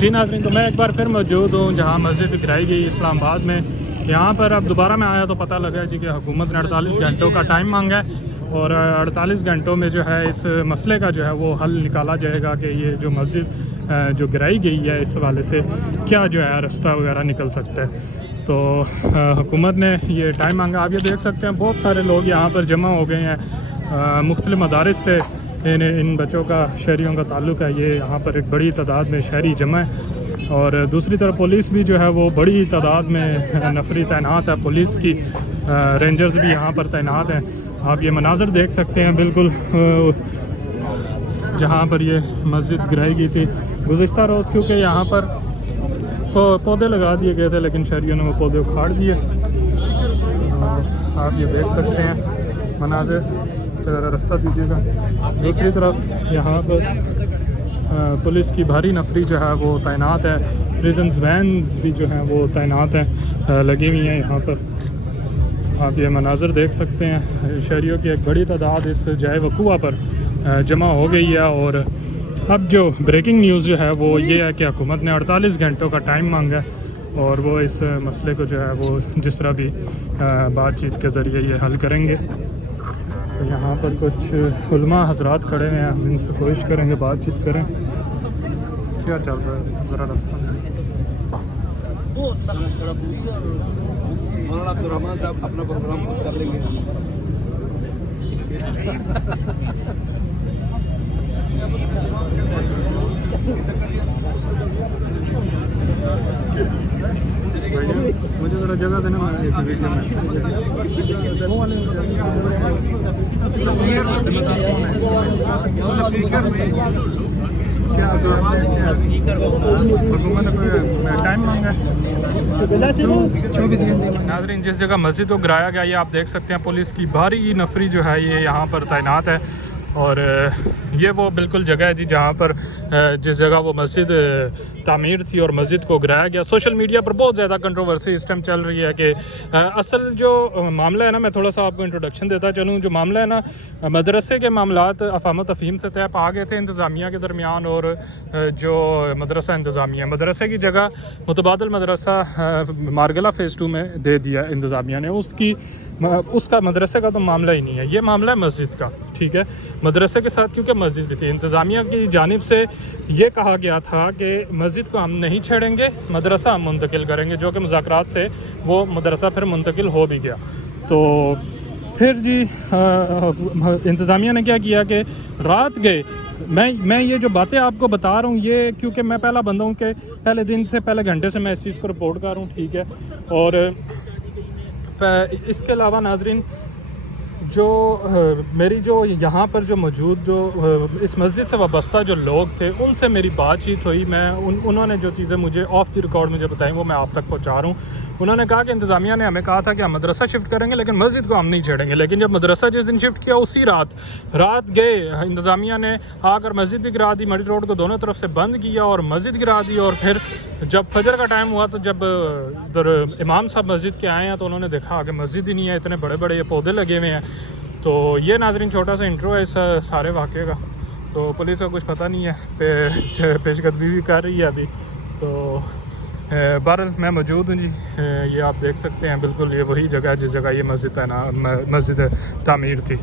جی ناظرین، تو میں ایک بار پھر موجود ہوں جہاں مسجد گرائی گئی اسلام آباد میں. یہاں پر اب دوبارہ میں آیا تو پتہ لگا جی کہ حکومت نے 48 گھنٹوں کا ٹائم مانگا ہے اور 48 گھنٹوں میں جو ہے اس مسئلے کا جو ہے وہ حل نکالا جائے گا کہ یہ جو مسجد جو گرائی گئی ہے اس حوالے سے کیا جو ہے رستہ وغیرہ نکل سکتا ہے. تو حکومت نے یہ ٹائم مانگا. آپ یہ دیکھ سکتے ہیں بہت سارے لوگ یہاں پر جمع ہو گئے ہیں مختلف مدارس سے. ان بچوں کا شہریوں کا تعلق ہے. یہ یہاں پر ایک بڑی تعداد میں شہری جمع ہے اور دوسری طرف پولیس بھی جو ہے وہ بڑی تعداد میں نفری تعینات ہے. پولیس کی رینجرز بھی یہاں پر تعینات ہیں. آپ یہ مناظر دیکھ سکتے ہیں بالکل جہاں پر یہ مسجد گرائی گئی تھی گزشتہ روز، کیونکہ یہاں پر پودے لگا دیے گئے تھے لیکن شہریوں نے وہ پودے اکھاڑ دیے. آپ یہ دیکھ سکتے ہیں مناظر. ذرا رستہ دیجیے گا. دوسری طرف یہاں پر پولیس کی بھاری نفری جو ہے وہ تعینات ہے. پریزنز وینز بھی جو ہیں وہ تعینات ہیں، لگی ہوئی ہیں یہاں پر. آپ یہ مناظر دیکھ سکتے ہیں. شہریوں کی ایک بڑی تعداد اس جائے وقوع پر جمع ہو گئی ہے اور اب جو بریکنگ نیوز جو ہے وہ یہ ہے کہ حکومت نے 48 گھنٹوں کا ٹائم مانگا ہے اور وہ اس مسئلے کو جو ہے وہ جس طرح بھی بات چیت کے ذریعے یہ حل کریں گے. تو یہاں پر کچھ علماء حضرات کھڑے ہیں، ہم ان سے کوشش کریں گے بات چیت کریں. کیا چل رہا ہے ذرا رستہ مولانا عبدالرحمان صاحب اپنا پروگرام کر لیں گے. مجھے ذرا جگہ دینا. ٹائم مانگا ہے 24 گھنٹے. ناظرین، جس جگہ مسجد کو گرایا گیا یہ آپ دیکھ سکتے ہیں پولیس کی بھاری نفری جو ہے یہ یہاں پر تعینات ہے اور یہ وہ بالکل جگہ ہے جی جہاں پر جس جگہ وہ مسجد تعمیر تھی اور مسجد کو گرایا گیا. سوشل میڈیا پر بہت زیادہ کنٹروورسی اس ٹائم چل رہی ہے کہ اصل جو معاملہ ہے نا، میں تھوڑا سا آپ کو انٹروڈکشن دیتا چلوں. جو معاملہ ہے نا، مدرسے کے معاملات افہام و تفہیم سے طے پا گئے تھے انتظامیہ کے درمیان اور جو مدرسہ انتظامیہ مدرسے کی جگہ متبادل مدرسہ مارگلہ فیز 2 میں دے دیا انتظامیہ نے. اس کا مدرسے کا تو معاملہ ہی نہیں ہے، یہ معاملہ ہے مسجد کا. ٹھیک ہے، مدرسے کے ساتھ کیونکہ مسجد بھی تھی. انتظامیہ کی جانب سے یہ کہا گیا تھا کہ مسجد کو ہم نہیں چھیڑیں گے، مدرسہ ہم منتقل کریں گے، جو کہ مذاکرات سے وہ مدرسہ پھر منتقل ہو بھی گیا. تو پھر جی انتظامیہ نے کیا کیا کہ رات گئے. میں یہ جو باتیں آپ کو بتا رہا ہوں یہ کیونکہ میں پہلا بندہ ہوں کہ پہلے دن سے پہلے گھنٹے سے میں اس چیز کو رپورٹ کر رہا ہوں. ٹھیک ہے، اور اس کے علاوہ ناظرین جو میری جو یہاں پر جو موجود جو اس مسجد سے وابستہ جو لوگ تھے ان سے میری بات چیت ہوئی. انہوں نے جو چیزیں مجھے آف دی ریکارڈ مجھے بتائیں وہ میں آپ تک پہنچا رہا ہوں. انہوں نے کہا کہ انتظامیہ نے ہمیں کہا تھا کہ ہم مدرسہ شفٹ کریں گے لیکن مسجد کو ہم نہیں چھیڑیں گے. لیکن جب مدرسہ جس دن شفٹ کیا اسی رات گئے انتظامیہ نے آ کر مسجد بھی گرا دی، مڈی روڈ کو دونوں طرف سے بند کیا اور مسجد گرا دی. اور پھر جب فجر کا ٹائم ہوا تو جب ادھر امام صاحب مسجد کے آئے ہیں تو انہوں نے دیکھا کہ مسجد ہی نہیں ہے، اتنے بڑے بڑے یہ پودے لگے ہوئے ہیں. تو یہ ناظرین چھوٹا سا انٹرو ہے اس سارے واقعے کا. تو پولیس کو کچھ پتہ نہیں ہے، پیش قدمی بھی کر رہی ہے ابھی. تو بہرحال میں موجود ہوں جی. یہ آپ دیکھ سکتے ہیں بالکل یہ وہی جگہ ہے جس جگہ یہ مسجد تعمیر تھی.